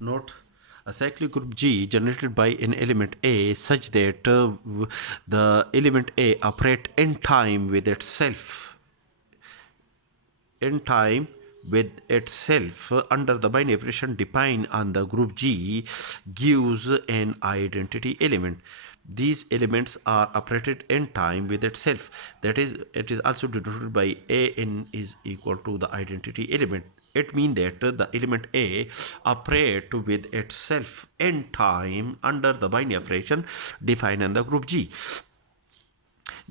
Note: a cyclic group G generated by an element A such that the element A operate in time with itself under the binary operation defined on the group G gives an identity element. These elements are operated in time with itself. That is, it is also denoted by an is equal to the identity element. It means that the element A operate with itself in time under the binary operation defined on the group G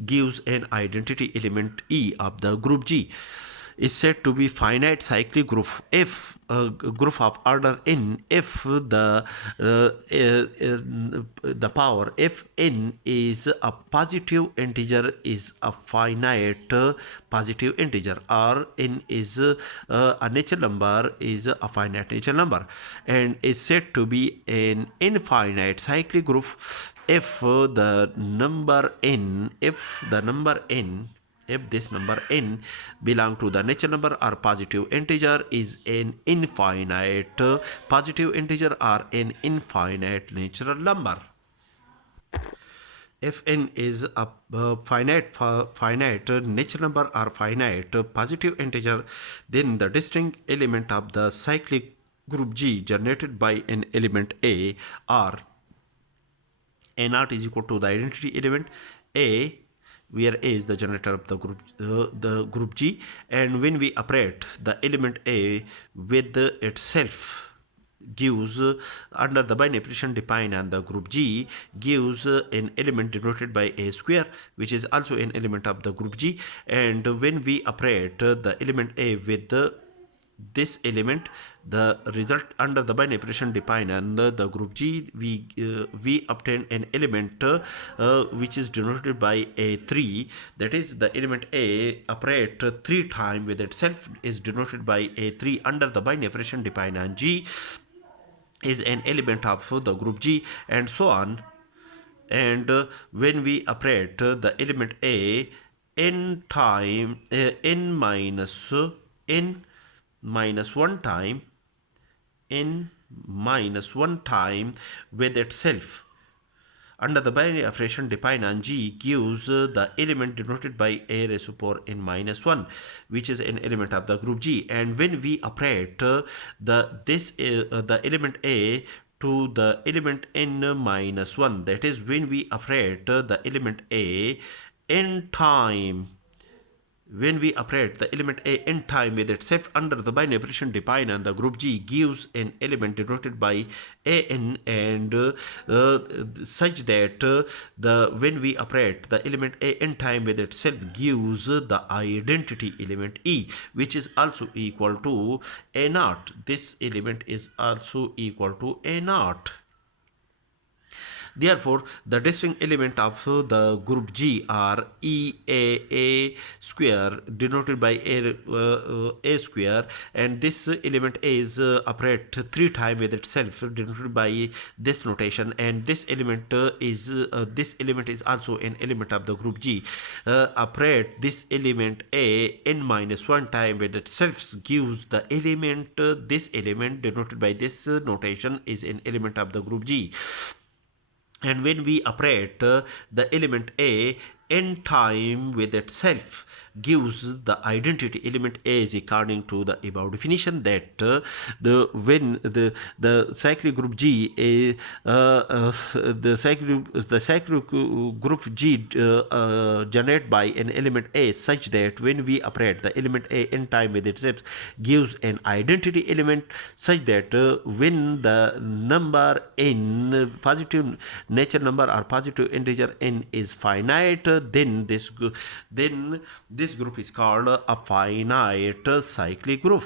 gives an identity element E of the group G is said to be finite cyclic group if a group of order n if the power if n is a positive integer is a finite positive integer, or n is a natural number is a finite natural number, and is said to be an infinite cyclic group if this number n belong to the natural number or positive integer, is an infinite positive integer or an infinite natural number. If n is a finite natural number or finite positive integer, then the distinct element of the cyclic group G generated by an element A are A naught is equal to the identity element A, where A is the generator of the group G, and when we operate the element A with itself gives under the binary operation defined on the group G gives an element denoted by A square, which is also an element of the group G, and when we operate the element A with this element, the result under the binary operation defined under the group G, we obtain an element which is denoted by A3. That is, the element A operate 3 times with itself is denoted by A3 under the binary operation defined on G is an element of the group G, and so on. And when we operate the element A n time n minus 1 time with itself under the binary operation defined on G gives the element denoted by A raised to power n minus 1, which is an element of the group G. And when we operate the element A to the element n minus 1, that is, when we operate the element A in time when we operate the element A in time with itself under the binary operation defined on the group G gives an element denoted by an, and such that when we operate the element A in time with itself gives the identity element E, which is also equal to A naught. This element is also equal to A naught. Therefore, the distinct element of the group G are EAA square denoted by A square, and this element is operate 3 times with itself denoted by this notation, and this element is also an element of the group G. Operate this element A n minus 1 time with itself gives the element this element denoted by this notation is an element of the group G. And when we operate the element A in time with itself gives the identity element A is according to the above definition, that the cyclic group G the cyclic group G generated by an element A such that when we operate the element A in time with itself gives an identity element such that when the number n positive natural number or positive integer n is finite, then this group is called a finite cyclic group.